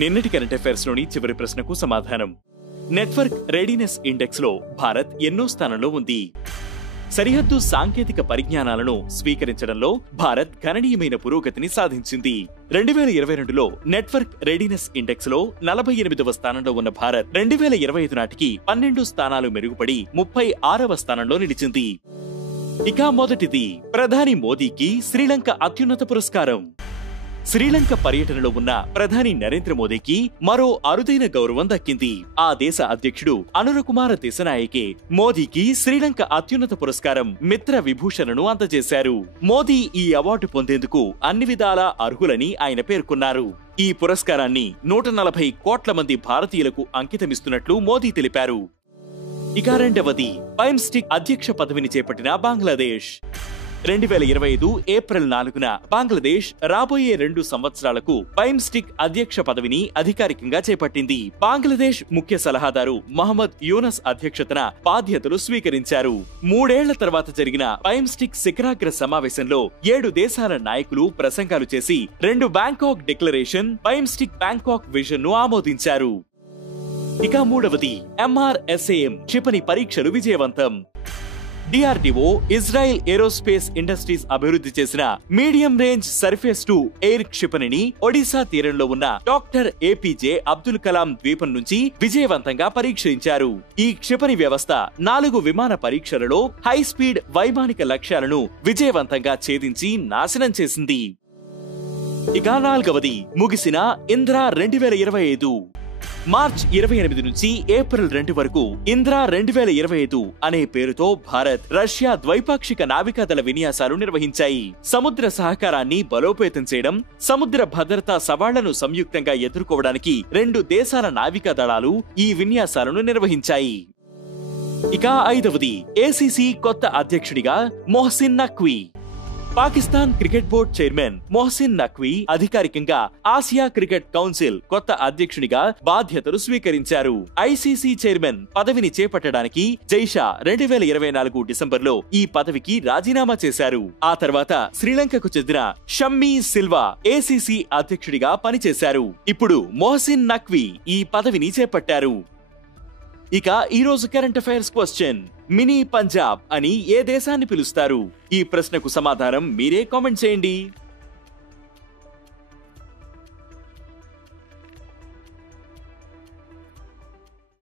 నిన్నటి current affairs లోని చివరి ప్రశ్నకు సమాధానం. నెట్వర్క్ రెడీనెస్ ఇండెక్స్ లో భారత్ ఎన్నో స్థానంలో ఉంది? సరిహద్దు సాంకేతిక పరిజ్ఞానాలను స్వీకరించడంలో భారత్ గణనీయమైన పురోగతిని సాధించింది. 2022లో నెట్వర్క్ రెడీనెస్ ఇండెక్స్ లో 48వ స్థానంలో ఉన్న భారత్ 2025 నాటికి 12 స్థానాలు మెరుగుపడి 36వ స్థానంలో నిలిచింది. ఇక మొదటిది, ప్రధాని మోదీకి శ్రీలంక అత్యున్నత పురస్కారం. శ్రీలంక పర్యటనలో ఉన్న ప్రధాని నరేంద్ర మోదీకి మరో అరుదైన గౌరవం దక్కింది. ఆ దేశ అధ్యక్షుడు అనురకుమార దిశనాయకే మోదీకి శ్రీలంక అత్యున్నత పురస్కారం మిత్ర విభూషణను అందజేశారు. మోదీ ఈ అవార్డు పొందేందుకు అన్ని విధాలా అర్హులని ఆయన పేర్కొన్నారు. ఈ పురస్కారాన్ని 140 కోట్ల మంది భారతీయులకు అంకితమిస్తున్నట్లు మోదీ తెలిపారు. ఇక రెండవది, బైమ్స్టిక్ అధ్యక్ష పదవిని చేపట్టిన బంగ్లాదేశ్. 2025 ఏప్రిల్ 4న బంగ్లాదేశ్ రాబోయే 2 సంవత్సరాలకు బైమ్స్టిక్ అధ్యక్ష పదవిని అధికారికంగా చేపట్టింది. బంగ్లాదేశ్ ముఖ్య సలహాదారు మహమ్మద్ యూనస్ అధ్యక్షతన బాధ్యతలు స్వీకరించారు. 3 ఏళ్ల తర్వాత జరిగిన బైమ్స్టిక్ శిఖరాగ్ర సమావేశంలో 7 దేశాల నాయకులు ప్రసంగాలు చేసి 2 బ్యాంకాక్ డిక్లరేషన్, బైమ్స్టిక్ బ్యాంకాక్ విజన్ ను ఆమోదించారు. ఇక మూడవది, MRSAM క్షిపణి పరీక్షలు విజయవంతం. DRDO ఇజ్రాయెల్ ఏరోస్పేస్ ఇండస్ట్రీస్ అభివృద్ధి చేసిన medium range surface to air క్షిపణిని ఒడిశా తీరంలో ఉన్న డాక్టర్ APJ అబ్దుల్ కలాం ద్వీపం నుంచి విజయవంతంగా పరీక్షించారు. ఈ క్షిపణి వ్యవస్థ 4 విమాన పరీక్షలలో హై స్పీడ్ వైమానిక లక్ష్యాలను విజయవంతంగా ఛేదించి నాశనం చేసింది. ఇక నాలుగవది, ముగిసిన ఇంద్రా 2025. మార్చ్ 28 నుంచి ఏప్రిల్ 2 వరకు ఇంద్రా 2025 అనే పేరుతో భారత్, రష్యా ద్వైపాక్షిక నావికాదళ విన్యాసాలు నిర్వహించాయి. సముద్ర సహకారాన్ని బలోపేతం చేయడం, సముద్ర భద్రతా సవాళ్లను సంయుక్తంగా ఎదుర్కోవడానికి 2 దేశాల నావికా దళాలు ఈ విన్యాసాలను నిర్వహించాయి. ఇక ఐదవది, ACC కొత్త అధ్యక్షుడిగా Mohsin Naqvi. Pakistan cricket board chairman Mohsin Naqvi అధికారికంగా ఆసియా క్రికెట్ కౌన్సిల్ కొత్త అధ్యక్షునిగా బాధ్యతలు స్వీకరించారు. ICC చైర్మన్ పదవిని చేపట్టడానికి జైషా 2024 డిసెంబర్లో ఈ పదవికి రాజీనామా చేశారు. ఆ తర్వాత శ్రీలంకకు చెందిన షమ్మీ సిల్వా ACC అధ్యక్షుడిగా పనిచేశారు. ఇప్పుడు మొహసిన్ నఖ్వీ ఈ పదవిని చేపట్టారు. ఇక ఈ రోజు current affairs question, mini Punjab అని ఏ దేశాన్ని పిలుస్తారు? ఈ ప్రశ్నకు సమాధానం మీరే కామెంట్ చేయండి.